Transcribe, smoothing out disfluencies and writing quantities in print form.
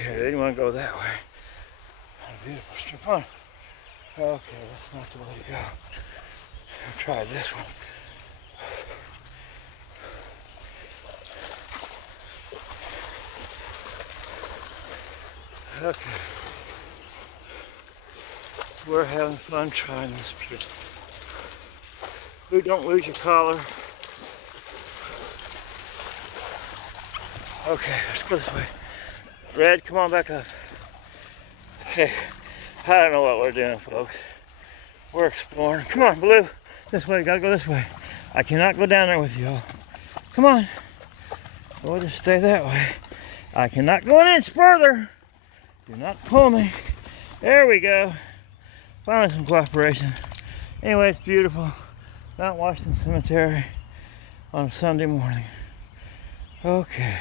Okay, they didn't want to go that way. Beautiful strip on. Okay, that's not the way to go. I'll try this one. Okay. We're having fun trying this trip. Don't lose your collar. Okay, let's go this way. Red, come on back up. Okay, I don't know what we're doing, folks. We're exploring. Come on, Blue. This way, gotta go this way. I cannot go down there with you all. Come on. We'll just stay that way. I cannot go an inch further. Do not pull me. There we go. Finally some cooperation. Anyway, it's beautiful. Mount Washington Cemetery on a Sunday morning. Okay.